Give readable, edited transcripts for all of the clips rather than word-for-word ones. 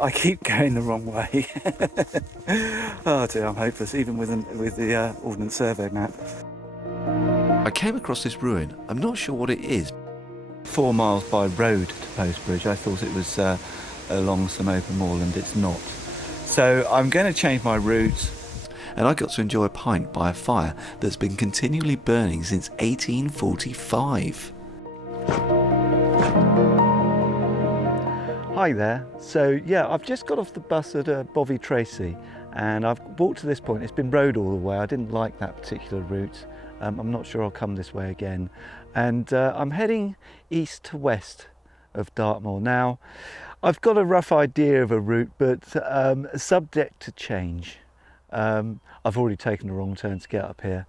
I keep going the wrong way. Oh dear, I'm hopeless, even with the Ordnance Survey map. I came across this ruin. I'm not sure what it is. 4 miles by road to Postbridge. I thought it was along some open moorland. It's not. So I'm going to change my route. And I got to enjoy a pint by a fire that's been continually burning since 1845. Hi there. So yeah, I've just got off the bus at Bovey Tracy and I've walked to this point. It's been road all the way. I didn't like that particular route. I'm not sure I'll come this way again. And I'm heading east to west of Dartmoor. Now, I've got a rough idea of a route, but subject to change. I've already taken the wrong turn to get up here.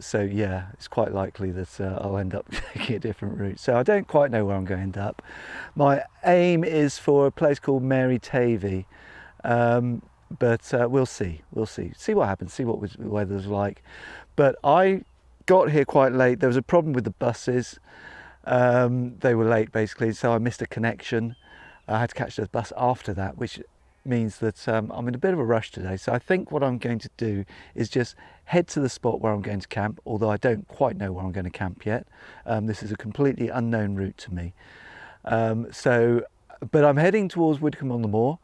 So yeah, it's quite likely that I'll end up taking a different route. So I don't quite know where I'm going to end up. My aim is for a place called Mary Tavy, but we'll see. See what happens, see what the weather's like. But I got here quite late. There was a problem with the buses. They were late basically, so I missed a connection. I had to catch the bus after that, which means that I'm in a bit of a rush today. So I think what I'm going to do is just head to the spot where I'm going to camp, although I don't quite know where I'm going to camp yet. This is a completely unknown route to me. But I'm heading towards Widcombe on the Moor.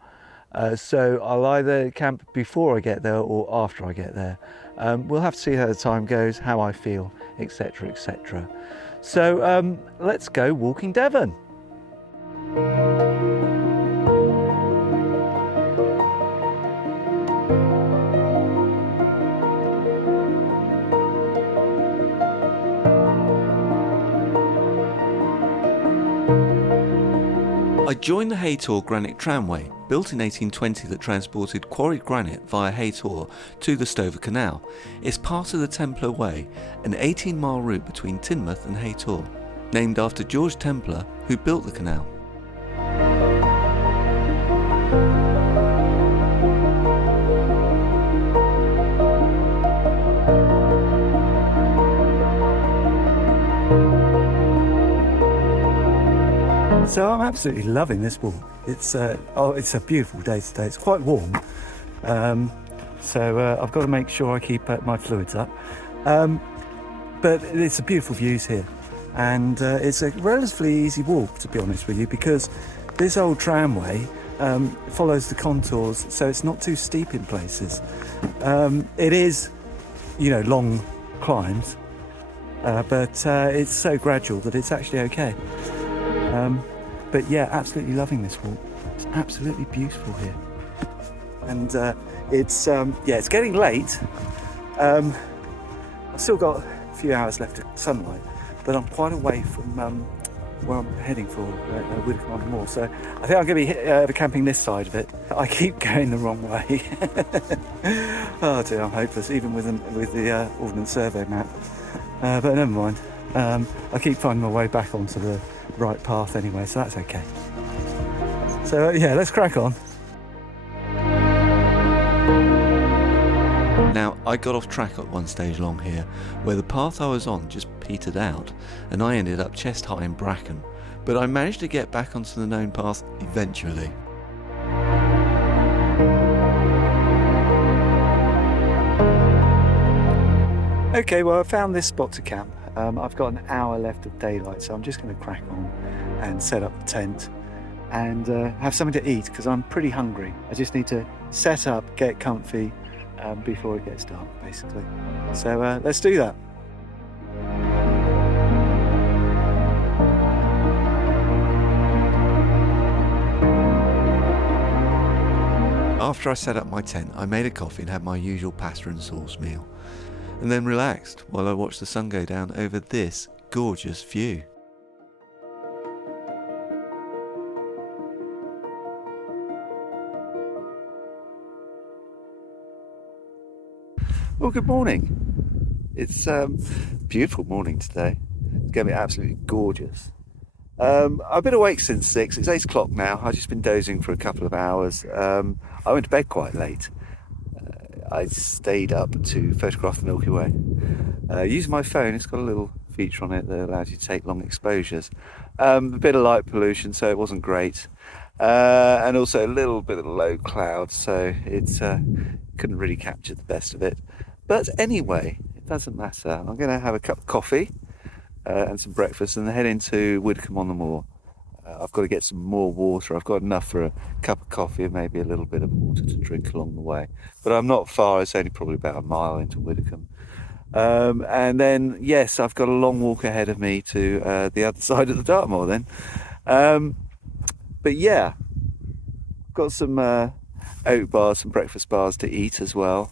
So I'll either camp before I get there or after I get there. We'll have to see how the time goes, how I feel, etc, etc. So let's go walking Devon. I joined the Haytor Granite Tramway, built in 1820, that transported quarried granite via Haytor to the Stover Canal. It's part of the Templar Way, an 18-mile route between Teignmouth and Haytor, named after George Templar, who built the canal. So I'm absolutely loving this walk. It's a beautiful day today. It's quite warm, so I've got to make sure I keep my fluids up. But it's a beautiful views here, and it's a relatively easy walk, to be honest with you, because this old tramway follows the contours, so it's not too steep in places. It is, long climbs, but it's so gradual that it's actually okay. But yeah, absolutely loving this walk. It's absolutely beautiful here, and it's getting late. I've still got a few hours left of sunlight, but I'm quite away from where I'm heading for, Widcombe on the Moor. So I think I'm going to be camping this side of it. I keep going the wrong way. Oh dear, I'm hopeless, even with the Ordnance Survey map. But never mind. I keep finding my way back onto the right path anyway, so that's okay. So yeah, let's crack on. Now, I got off track at one stage along here, where the path I was on just petered out, and I ended up chest high in bracken, but I managed to get back onto the known path eventually. Okay, well I found this spot to camp. I've got an hour left of daylight, so I'm just going to crack on and set up the tent and have something to eat, because I'm pretty hungry. I just need to set up, get comfy before it gets dark, basically. So let's do that. After I set up my tent, I made a coffee and had my usual pasta and sauce meal, and then relaxed while I watched the sun go down over this gorgeous view. Well, good morning. It's a beautiful morning today. It's going to be absolutely gorgeous. I've been awake since 6. It's 8 o'clock now. I've just been dozing for a couple of hours. I went to bed quite late. I stayed up to photograph the Milky Way. Using my phone, it's got a little feature on it that allows you to take long exposures. A bit of light pollution, so it wasn't great. and also a little bit of low cloud, so it's couldn't really capture the best of it. But anyway, it doesn't matter. I'm going to have a cup of coffee and some breakfast and then head into Widdicombe on the Moor. I've got to get some more water. I've got enough for a cup of coffee and maybe a little bit of water to drink along the way. But I'm not far. It's only probably about a mile into Widdicombe. And then, yes, I've got a long walk ahead of me to the other side of the Dartmoor then. But yeah, got some oat bars, some breakfast bars to eat as well.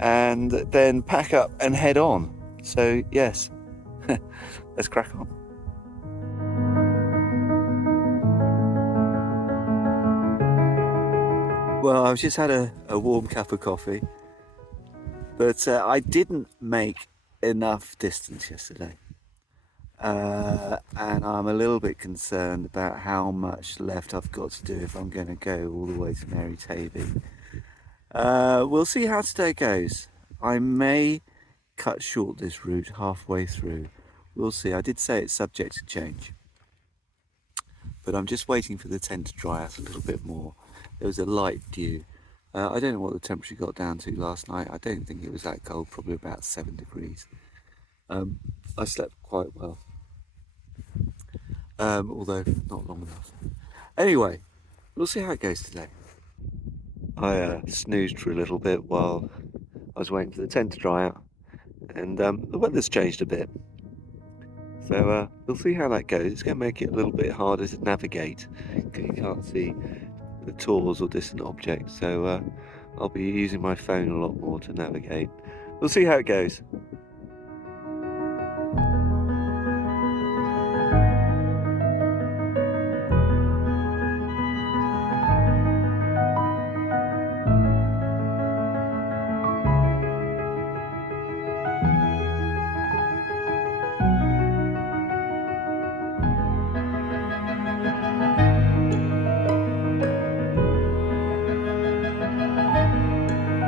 And then pack up and head on. So yes, let's crack on. Well, I've just had a warm cup of coffee, but I didn't make enough distance yesterday. And I'm a little bit concerned about how much left I've got to do if I'm going to go all the way to Mary Tavy. We'll see how today goes. I may cut short this route halfway through. We'll see. I did say it's subject to change, but I'm just waiting for the tent to dry out a little bit more. There was a light dew. I don't know what the temperature got down to last night. I don't think it was that cold, probably about 7 degrees. I slept quite well, although not long enough. Anyway, we'll see how it goes today. I snoozed for a little bit while I was waiting for the tent to dry out, and the weather's changed a bit. So we'll see how that goes. It's going to make it a little bit harder to navigate because you can't see the tors or distant objects. So I'll be using my phone a lot more to navigate. We'll see how it goes.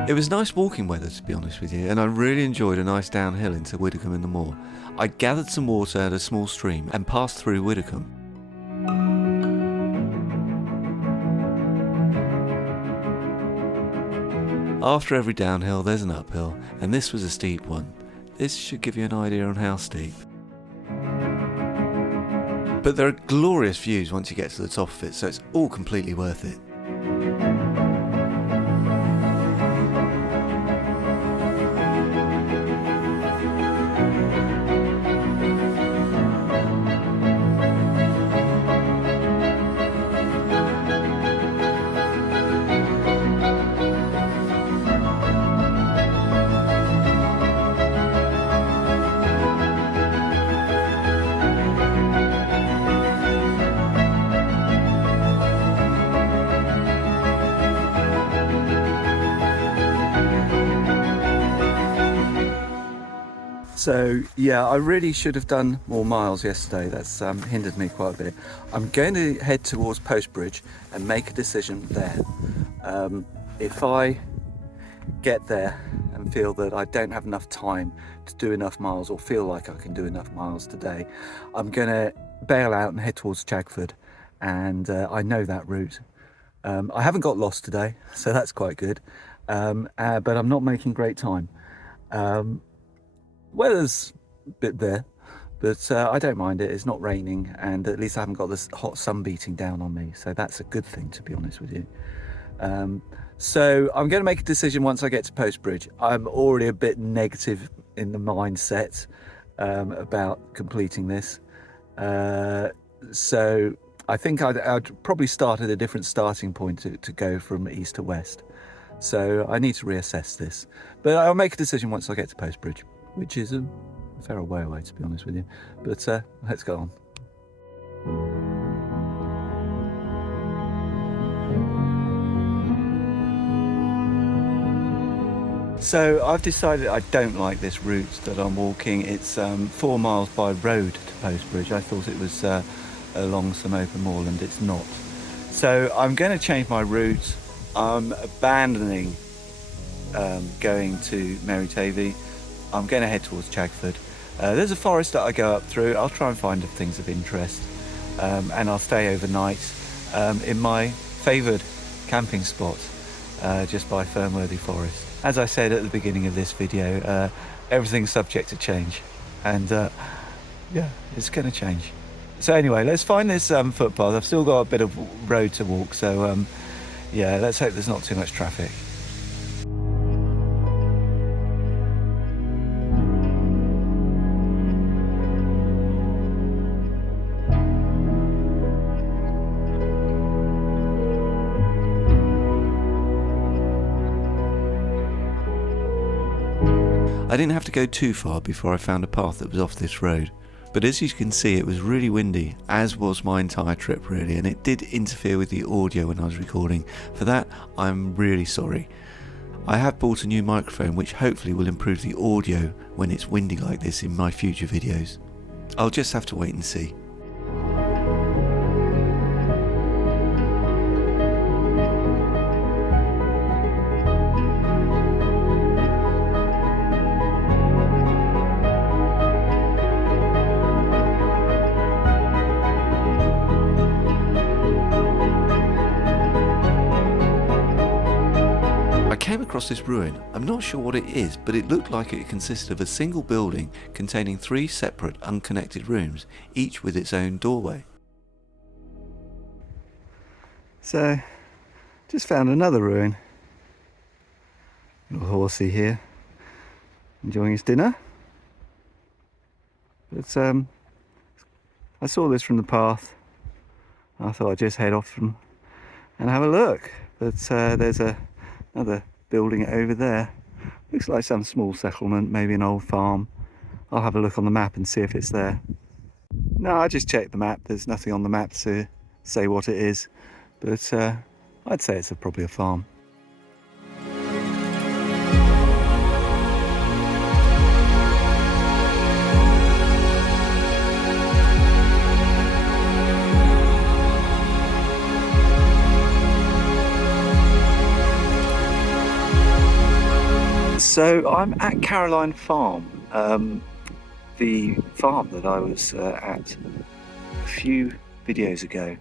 It was nice walking weather, to be honest with you, and I really enjoyed a nice downhill into Widdicombe in the Moor. I gathered some water at a small stream and passed through Widdicombe. After every downhill there's an uphill, and this was a steep one. This should give you an idea on how steep. But there are glorious views once you get to the top of it, so it's all completely worth it. So yeah, I really should have done more miles yesterday. That's hindered me quite a bit. I'm going to head towards Postbridge and make a decision there. If I get there and feel that I don't have enough time to do enough miles, or feel like I can do enough miles today, I'm going to bail out and head towards Chagford. And I know that route. I haven't got lost today, so that's quite good. But I'm not making great time. Weather's a bit there, but I don't mind it. It's not raining, and at least I haven't got this hot sun beating down on me, so that's a good thing, to be honest with you. So I'm going to make a decision once I get to Postbridge. I'm already a bit negative in the mindset about completing this, so I think I'd probably start at a different starting point to go from east to west. So I need to reassess this, but I'll make a decision once I get to Postbridge, which is a fair way away, to be honest with you. But let's go on. So I've decided I don't like this route that I'm walking. It's 4 miles by road to Postbridge. I thought it was along some open moorland. It's not. So I'm going to change my route. I'm abandoning going to Mary Tavy. I'm going to head towards Chagford. There's a forest that I go up through. I'll try and find things of interest. and I'll stay overnight in my favoured camping spot just by Fernworthy Forest. As I said at the beginning of this video, everything's subject to change, and yeah, it's going to change. So anyway, let's find this footpath. I've still got a bit of road to walk, so yeah, let's hope there's not too much traffic. I didn't have to go too far before I found a path that was off this road, but as you can see it was really windy, as was my entire trip really, and it did interfere with the audio when I was recording. For that I'm really sorry. I have bought a new microphone which hopefully will improve the audio when it's windy like this in my future videos. I'll just have to wait and see. I came across this ruin. I'm not sure what it is, but it looked like it consisted of a single building containing 3 separate unconnected rooms, each with its own doorway. So, just found another ruin. Little horsey here, enjoying his dinner. But I saw this from the path. I thought I'd just head off and have a look. But there's another building over there. Looks like some small settlement, maybe an old farm. I'll have a look on the map and see if it's there. No, I just checked the map. There's nothing on the map to say what it is, but I'd say it's probably a farm. So I'm at Caroline Farm, the farm that I was at a few videos ago.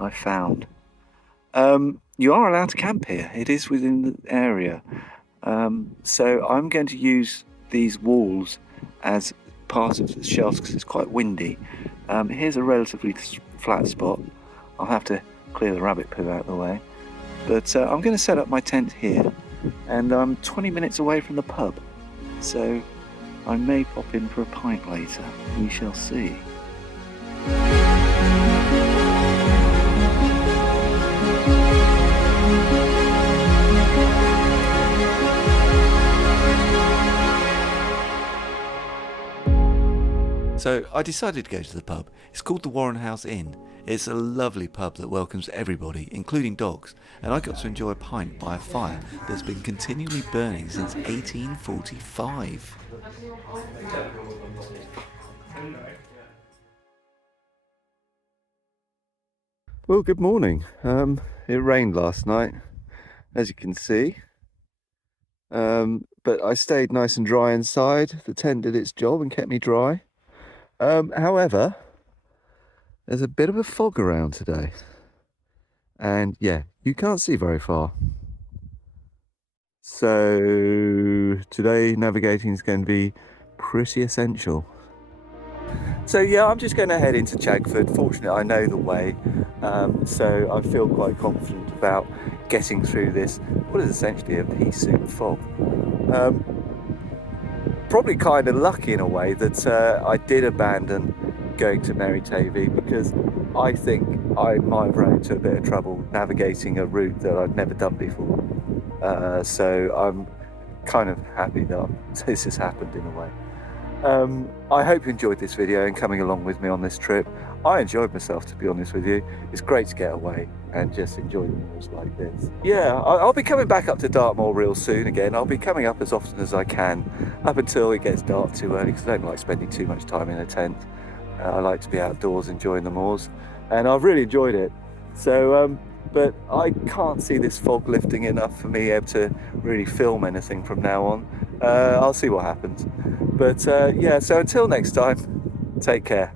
I found. You are allowed to camp here. It is within the area. So I'm going to use these walls as part of the shelves because it's quite windy. Here's a relatively flat spot. I'll have to clear the rabbit poo out of the way. But I'm going to set up my tent here. And I'm 20 minutes away from the pub, so I may pop in for a pint later. We shall see. So I decided to go to the pub. It's called the Warren House Inn. It's a lovely pub that welcomes everybody, including dogs, and I got to enjoy a pint by a fire that's been continually burning since 1845. Well, good morning. It rained last night, as you can see, but I stayed nice and dry inside. The tent did its job and kept me dry. However, there's a bit of a fog around today, and yeah, you can't see very far. So today navigating is going to be pretty essential. So yeah, I'm just going to head into Chagford. Fortunately, I know the way, so I feel quite confident about getting through this, what is essentially a pea soup fog. Probably kind of lucky in a way that I did abandon going to Merry Tavy, because I think I might have run into a bit of trouble navigating a route that I've never done before. So I'm kind of happy that this has happened in a way. I hope you enjoyed this video and coming along with me on this trip. I enjoyed myself, to be honest with you. It's great to get away and just enjoy the moors like this. Yeah, I'll be coming back up to Dartmoor real soon again. I'll be coming up as often as I can, up until it gets dark too early, because I don't like spending too much time in a tent. I like to be outdoors enjoying the moors, and I've really enjoyed it. So, but I can't see this fog lifting enough for me able to really film anything from now on. I'll see what happens. But yeah, so until next time, take care.